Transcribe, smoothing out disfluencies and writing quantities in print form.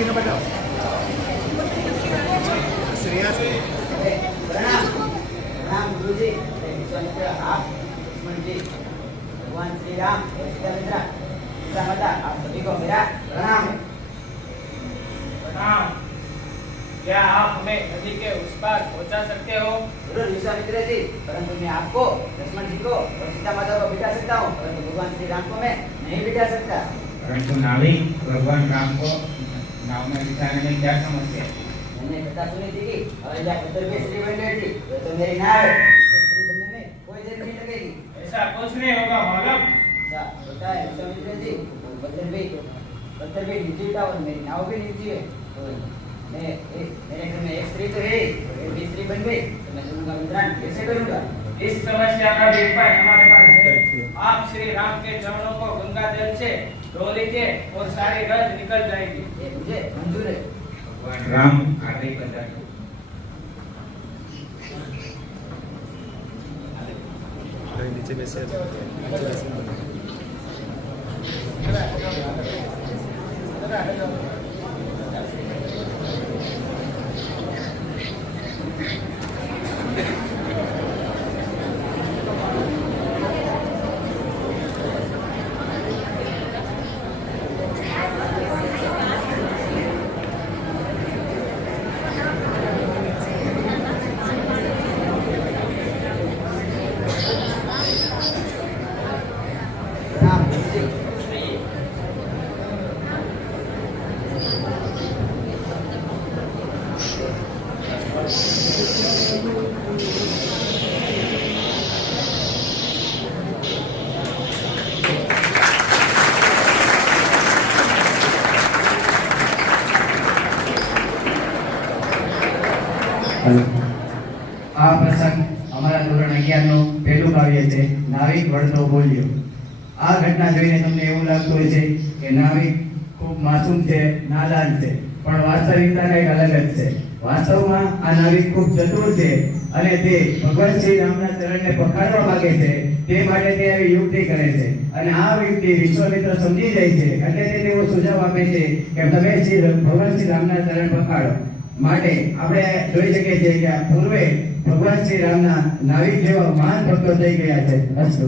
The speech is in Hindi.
लड़की ने बताओ श्रेया से प्रणाम प्रणाम गुरुजी। विश्वामित्र आप, लक्ष्मण जी, भगवान श्री राम और सीता मित्रा, सीता माता, आप सभी को मेरा प्रणाम है। प्रणाम। क्या आप हमें नदी के उस पार पहुंचा सकते हो? जरूर विश्वामित्र जी, परंतु मैं आपको, लक्ष्मण जी को और सीता माता को बिठा सकता हूँ, परंतु भगवान श्री राम को मैं नहीं बिठा सकता। परंतु नाविक भगवान राम को नाव में बिठाने में क्या समस्या है? मैंने कथा सुनी थी कि अयोध्या पत्थर पे स्त्री बन गई थी, तो मेरी नाव है, इसको स्त्री बनने में कोई देर नहीं लगेगी। ऐसा कुछ नहीं होगा बालक। ऐसा होता है विश्वामित्र जी, पत्थर भी निर्जीव था और मेरी नाव भी निर्जीव है। तो मेरे घर में एक स्त्री तो है, एक भी स्त्री बन गई, तो मैं दोनों का मिलान कैसे करूंगा? इस समस्या का भी उपाय हमारे पास है। आप श्री राम के चरणों को गंगा जल से धो लीजिए और सारी रज निकल जाएगी। ये मुझे मंजूर है। भगवान राम आगे पधारो। नीचे बैसे प्रणाम गुरुजी। આ પ્રસંગ અમારા ધોરણ 11 નો પહેલું કાવ્ય છે નાવિક વળતો બોલ્યો। આ ઘટના જોઈને તમને એવું લાગતું હોય છે કે નાવિક ખૂબ માસૂમ છે, નાદાન છે, પણ વાસ્તવિકતા કંઈક અલગ જ છે। વાસ્તવમાં આ નાવિક ખૂબ ચતુર છે અને તે ભગવાન શ્રી રામના ચરણને પકડવા માંગે છે, તે માટે તે આવી યુક્તિ કરે છે અને આ યુક્તિ વિશ્વામિત્ર સમજી જાય છે એટલે તે તેવો સુઝાવ આપે છે કે તમે ભગવાન શ્રી રામના ચરણ પકડો। માટે આપણે જોઈ શકીએ છીએ કે પૂર્વે ભગવાન શ્રી રામના નાવિક જેવા મહાન ભક્તો થઈ ગયા છે। અસ્તુ।